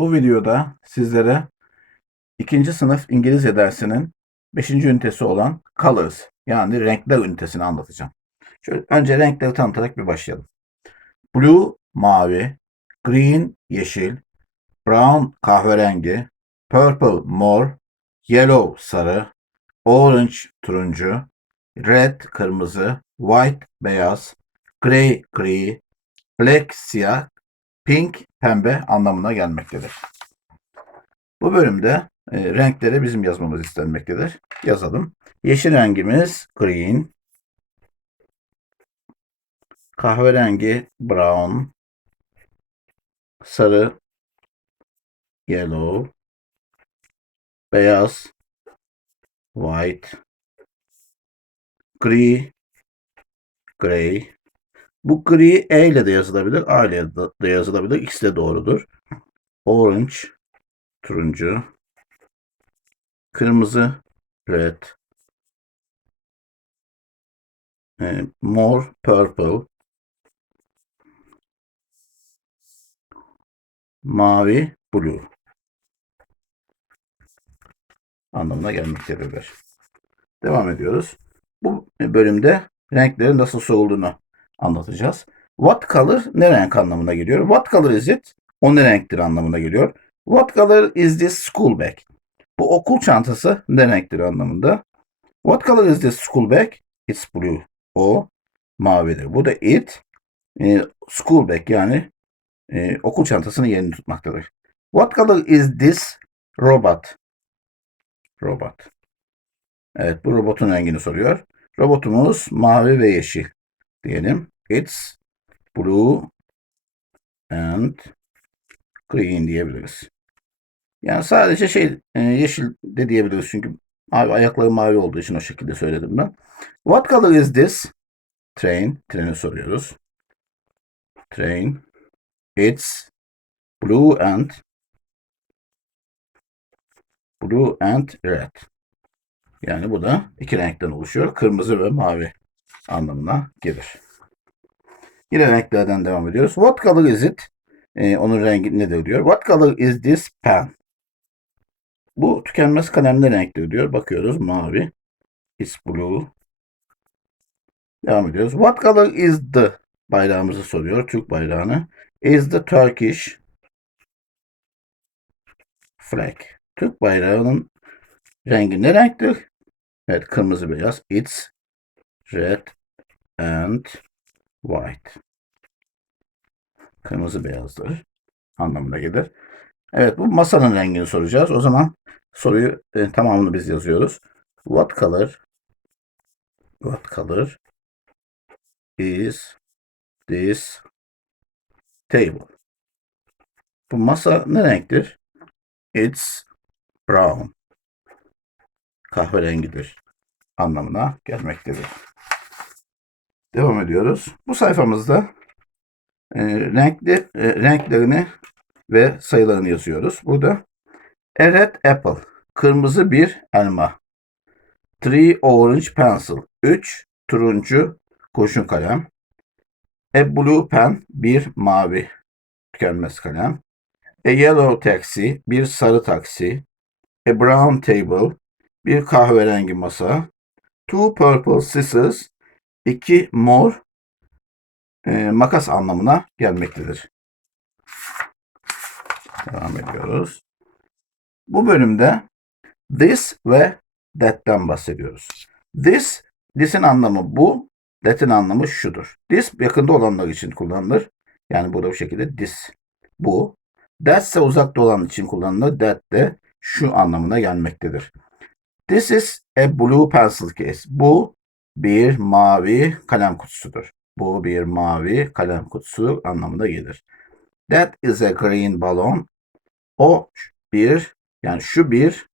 Bu videoda sizlere ikinci sınıf İngilizce dersinin 5. ünitesi olan Colors yani renkler ünitesini anlatacağım. Şöyle önce renkleri tanıtarak bir başlayalım. Blue mavi, green yeşil, brown kahverengi, purple mor, yellow sarı, orange turuncu, red kırmızı, white beyaz, grey gri, black siyah, pink pembe anlamına gelmektedir. Bu bölümde e, renkleri bizim yazmamız istenmektedir. Yazalım. Yeşil rengimiz green, kahverengi brown, sarı yellow, beyaz white, gri gray. Bu gri E ile de yazılabilir, A ile de yazılabilir. İkisi de doğrudur. Orange turuncu, kırmızı red, e, mor purple, mavi blue anlamına gelmektedirler. Devam ediyoruz. Bu bölümde renklerin nasıl soğulduğunu anlatacağız. What color ne renk anlamına geliyor? What color is it? O ne renktir anlamına geliyor. What color is this school bag? Bu okul çantası ne renktir anlamında. What color is this school bag? It's blue. O mavidir. Bu da it. E, school bag yani e, okul çantasının yerini tutmaktadır. What color is this robot? Robot. Evet bu robotun rengini soruyor. Robotumuz mavi ve yeşil diyelim. It's blue and green diyebiliriz. Yani sadece şey e, yeşil de diyebiliriz çünkü mavi, ayakları mavi olduğu için o şekilde söyledim ben. What color is this? Train. Treni soruyoruz. Train. It's blue and blue and red. Yani bu da iki renkten oluşuyor. Kırmızı ve mavi anlamına gelir. Yine renklerden devam ediyoruz. What color is it? Ee, onun rengi nedir diyor. What color is this pen? Bu tükenmez kalem ne renktir diyor. Bakıyoruz mavi. It's blue. Devam ediyoruz. What color is the bayrağımızı soruyor. Türk bayrağını. Is the Turkish flag. Türk bayrağının rengi ne renktir? Evet kırmızı beyaz. It's red and white. Kırmızı beyazdır anlamına gelir. Evet bu masanın rengini soracağız. O zaman soruyu e, tamamını biz yazıyoruz. What color what color is this table? Bu masa ne renktir? It's brown. Kahverengidir anlamına gelmektedir. Devam ediyoruz. Bu sayfamızda e, renkli e, renklerini ve sayılarını yazıyoruz. Burada a red apple kırmızı bir elma. Three orange pencil 3 turuncu kurşun kalem. A blue pen bir mavi tükenmez kalem. A yellow taxi bir sarı taksi. A brown table bir kahverengi masa. Two purple scissors iki mor e, makas anlamına gelmektedir. Devam ediyoruz. Bu bölümde this ve that'ten bahsediyoruz. This, this'in anlamı bu, that'in anlamı şudur. This yakında olanlar için kullanılır. Yani burada bu şekilde this, bu. That ise uzakta olan için kullanılır. That de şu anlamına gelmektedir. This is a blue pencil case. Bu bir mavi kalem kutusudur. Bu bir mavi kalem kutusu anlamına gelir. That is a green balloon. O bir yani şu bir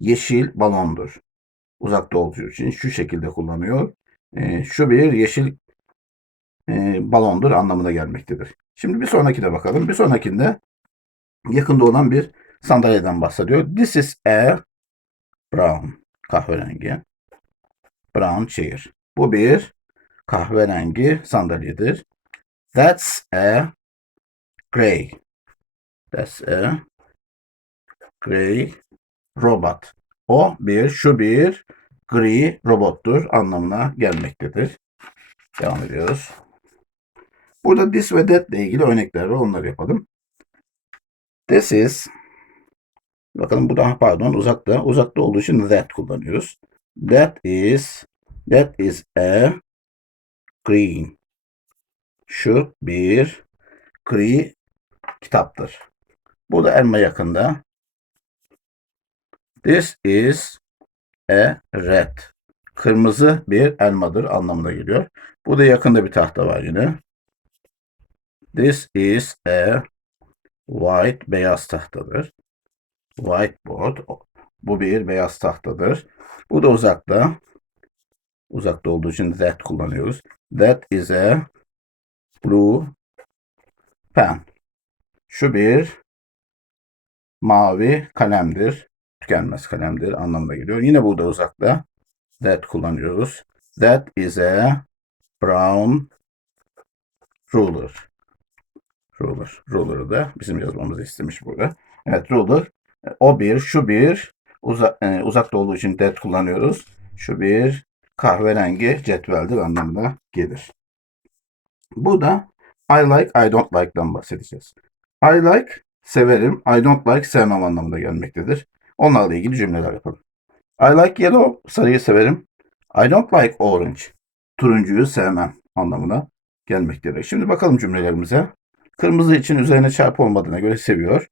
yeşil balondur. Uzakta olduğu için şu şekilde kullanıyor. E, şu bir yeşil e, balondur anlamına gelmektedir. Şimdi bir sonrakine bakalım. Bir sonrakinde yakında olan bir sandalyeden bahsediyor. This is a brown kahverengi brown chair. Bu bir kahverengi sandalyedir. That's a gray. That's a gray robot. O bir, şu bir gri robottur anlamına gelmektedir. Devam ediyoruz. Burada this ve that ile ilgili örnekler var. Onları yapalım. This is bakalım bu da pardon uzakta. Uzakta olduğu için that kullanıyoruz. That is that is a green. Şu bir gri kitaptır. Bu da elma yakında. This is a red. Kırmızı bir elmadır anlamına geliyor. Bu da yakında bir tahta var yine. This is a white beyaz tahtadır. Whiteboard. Bu bir beyaz tahtadır. Bu da uzakta. Uzakta olduğu için that kullanıyoruz. That is a blue pen. Şu bir mavi kalemdir. Tükenmez kalemdir anlamına geliyor. Yine burada uzakta that kullanıyoruz. That is a brown ruler. Ruler. Ruler'ı da bizim yazmamızı istemiş burada. Evet ruler. O bir, şu bir. Uza, e, uzakta olduğu için that kullanıyoruz. Şu bir kahverengi cetveldir anlamına gelir. Bu da I like, I don't like'dan bahsedeceğiz. I like, severim. I don't like, sevmem anlamına gelmektedir. Onlarla ilgili cümleler yapalım. I like yellow, sarıyı severim. I don't like orange, turuncuyu sevmem anlamına gelmektedir. Şimdi bakalım cümlelerimize. Kırmızı için üzerine çarpı olmadığına göre seviyor.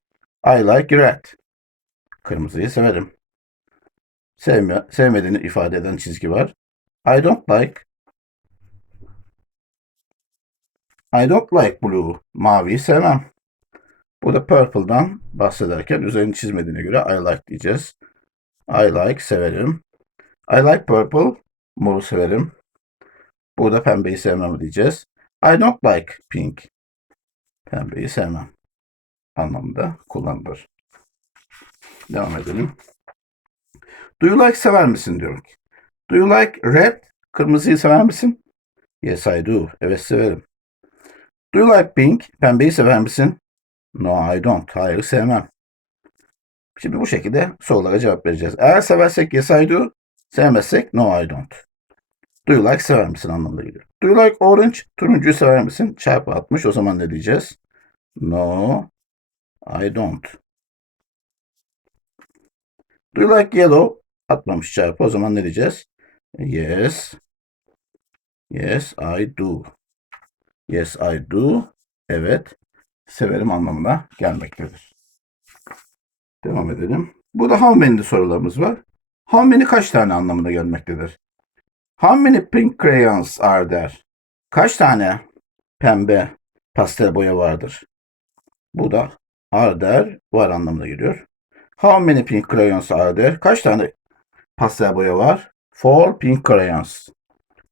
I like red. Kırmızıyı severim. Sevme, sevmediğini ifade eden çizgi var. I don't like I don't like blue. Maviyi sevmem. Burada purple'dan bahsederken üzerini çizmediğine göre I like diyeceğiz. I like severim. I like purple. Moru severim. Burada pembeyi sevmem diyeceğiz. I don't like pink. Pembeyi sevmem. Anlamında kullanılır. Devam edelim. Do you like sever misin diyorum. Do you like red? Kırmızıyı sever misin? Yes I do. Evet severim. Do you like pink? Pembeyi sever misin? No I don't. Hayır sevmem. Şimdi bu şekilde sorulara cevap vereceğiz. Eğer seversek yes I do. Sevmezsek no I don't. Do you like sever misin anlamında geliyor. Do you like orange? Turuncuyu sever misin? Çarpı 60. O zaman ne diyeceğiz? No I don't. Do you like yellow? Atmamış çarpı. O zaman ne diyeceğiz? Yes. Yes I do. Yes I do. Evet. Severim anlamına gelmektedir. Devam edelim. Burada how many sorularımız var. How many kaç tane anlamına gelmektedir. How many pink crayons are there? Kaç tane pembe pastel boya vardır? Bu da are there var anlamına geliyor. How many pink crayons are there? Kaç tane pastel boya var? Four pink crayons.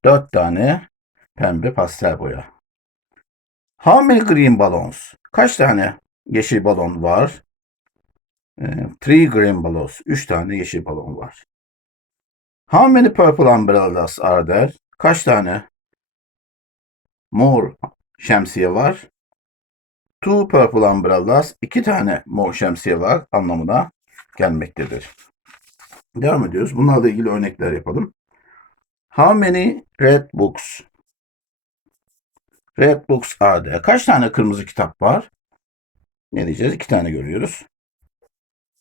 Dört tane pembe pastel boya. How many green balloons? Kaç tane yeşil balon var? Ee, three green balloons. Üç tane yeşil balon var. How many purple umbrellas are there? Kaç tane mor şemsiye var? Two purple umbrellas. iki tane mor şemsiye var anlamına gelmektedir. Devam ediyoruz. Bunlarla ilgili örnekler yapalım. How many red books? Red books are there. Kaç tane kırmızı kitap var? Ne diyeceğiz? İki tane görüyoruz.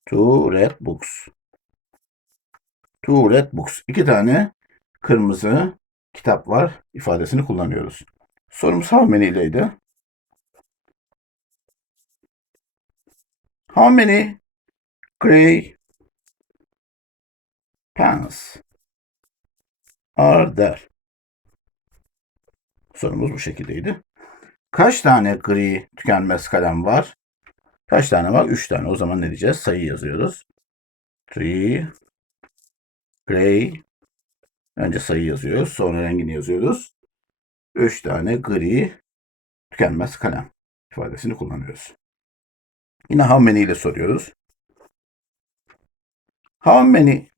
Two red books. Two red books. İki tane kırmızı kitap var ifadesini kullanıyoruz. Sorumuz how many ileydi? How many gray pens are there? Sorumuz bu şekildeydi. Kaç tane gri tükenmez kalem var? Kaç tane var? 3 tane. O zaman ne diyeceğiz? Sayı yazıyoruz. 3 gray önce sayı yazıyoruz. Sonra rengini yazıyoruz. 3 tane gri tükenmez kalem ifadesini kullanıyoruz. Yine how many ile soruyoruz. How many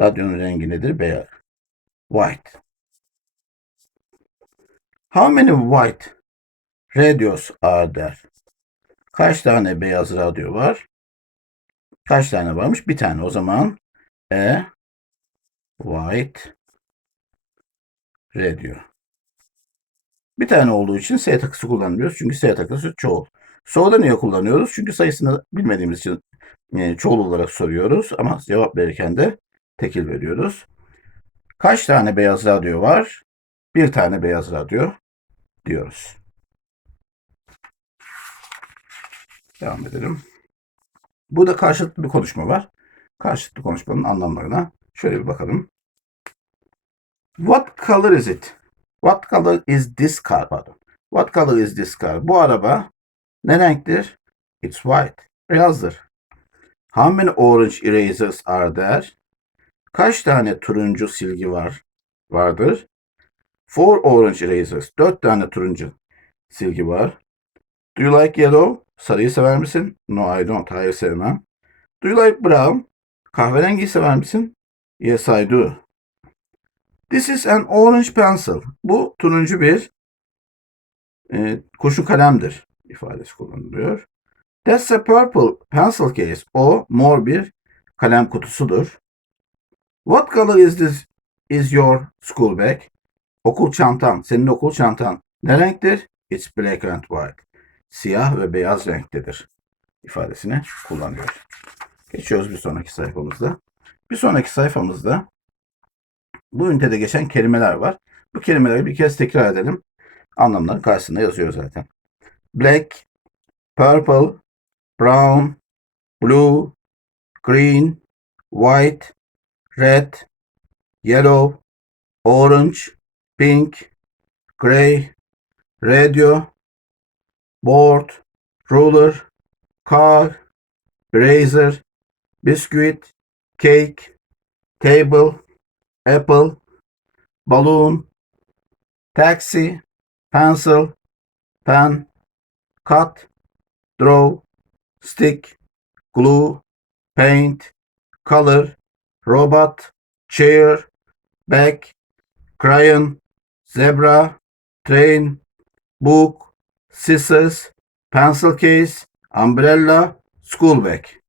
Radyonun rengi nedir? Beyaz. White. How many white radios are there? Kaç tane beyaz radyo var? Kaç tane varmış? Bir tane. O zaman a white radio. Bir tane olduğu için S takısı kullanmıyoruz. Çünkü S takısı çoğul. Soruda niye kullanıyoruz? Çünkü sayısını bilmediğimiz için e, çoğul olarak soruyoruz. Ama cevap verirken de tekil veriyoruz. Kaç tane beyaz radyo var? Bir tane beyaz radyo diyoruz. Devam edelim. Burada karşılıklı bir konuşma var. Karşılıklı konuşmanın anlamlarına şöyle bir bakalım. What color is it? What color is this car? Pardon. What color is this car? Bu araba ne renktir? It's white. Beyazdır. How many orange erasers are there? Kaç tane turuncu silgi var? Vardır. Four orange erasers. Dört tane turuncu silgi var. Do you like yellow? Sarıyı sever misin? No I don't. Hayır sevmem. Do you like brown? Kahverengiyi sever misin? Yes I do. This is an orange pencil. Bu turuncu bir e, kurşun kalemdir ifadesi kullanılıyor. That's a purple pencil case. O mor bir kalem kutusudur. What color is this is your school bag? Okul çantan, senin okul çantan ne renktir? It's black and white. Siyah ve beyaz renktedir ifadesini kullanıyor. Geçiyoruz bir sonraki sayfamızda. Bir sonraki sayfamızda bu ünitede geçen kelimeler var. Bu kelimeleri bir kez tekrar edelim. Anlamları karşısında yazıyor zaten. Black, purple, brown, blue, green, white, red, yellow, orange, pink, gray, radio, board, ruler, car, eraser, biscuit, cake, table, apple, balloon, taxi, pencil, pen, cut, draw, stick, glue, paint, color, robot, chair, bag, crayon, zebra, train, book, scissors, pencil case, umbrella, school bag.